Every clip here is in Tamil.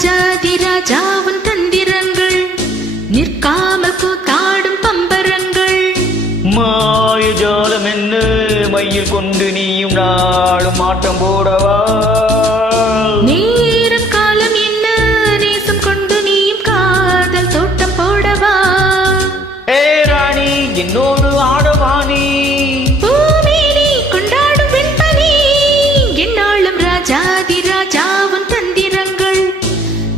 ராஜாதி ராஜாவின் தந்திரங்கள் நிற்காமல் கூத்தாடும் பம்பரங்கள் மாயஜாலம் என்ன மையில் கொண்டு நீயும் நாளும் ஆட்டம் போடவா நேரம் காலம் என்ன நேசம் கொண்டு நீயும் காதல் தோட்டம் போடவா ஏ ராணி என்னோடு ஆடவானி பூமேனி கொண்டாடும் வெண்பனி என்னாலும் ராஜாதி ராஜாவின் தந்திரங்கள்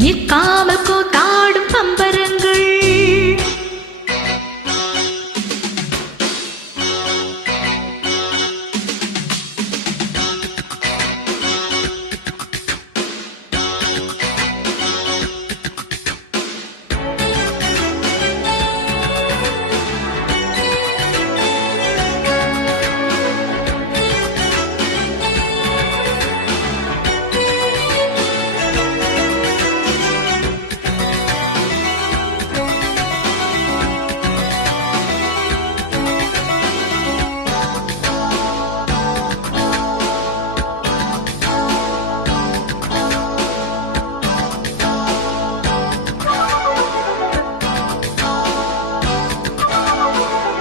நிற்காமல் கூத்தாடும் பம்பரங்கள்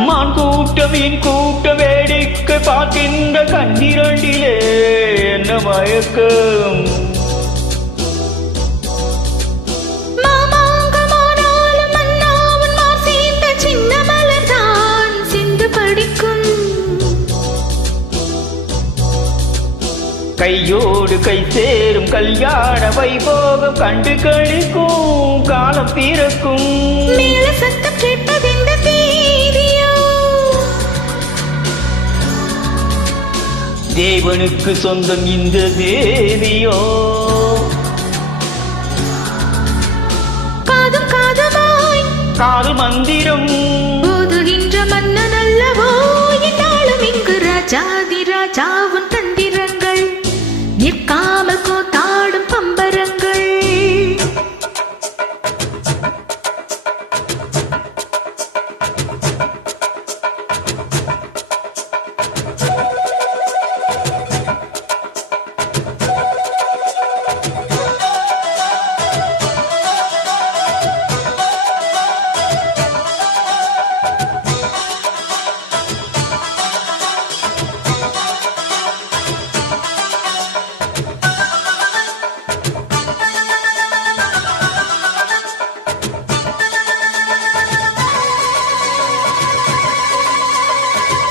மான் கூட்ட மீன் கூட்ட வேடிக்கை பார்க்கின்ற கண்ணிரண்டிலே என்ன மயக்கம் மாமாங்கமானாலும் மன்னாவும் மார் சேர்ந்த சின்ன மலர்தான் சிந்து படிக்கும் கையோடு கை சேரும் கல்யாண வைபோகம் கண்டு கழிக்கும் காலம் பிறக்கும் மேல சத்தம் கேட்பதெந்த தேதியோ தேவனுக்கு சொந்தம் இந்த தேவியோ காதும் காதுமாய் காது மந்திரம் போதுகின்ற மன்னன் அல்லவோ என்னாலும் இங்கு ராஜாதி ராஜாவின் தந்திரங்கள் நிற்காமல் கூத்தாடும் பம்பரங்கள்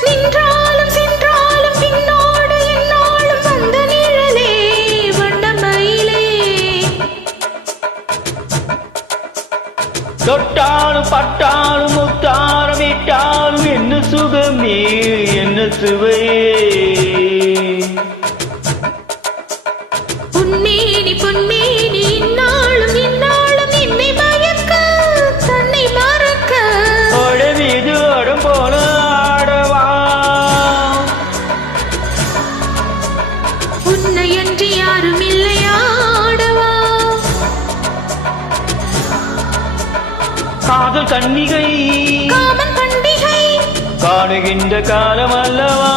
நின்றாலும் சென்றாலும் பின்னோடு என்னாலும் வந்த நிழலே வண்ணமயிலே தொட்டாலும் பட்டாலும் முத்தாரம் இட்டாலும் என்ன சுகமே என்ன சுவையே பொன்மேனி பொன்மேனி இந்நாளும் இந்நாளும் என்னை மயக்க தன்னை மறக்க அழவிது அடம் போல ஆடவா உன்னையன்றி யாரும் இல்லையாடவா காதல் கன்னிகை காமன் பண்டிகை காணுகின்ற காலம் அல்லவா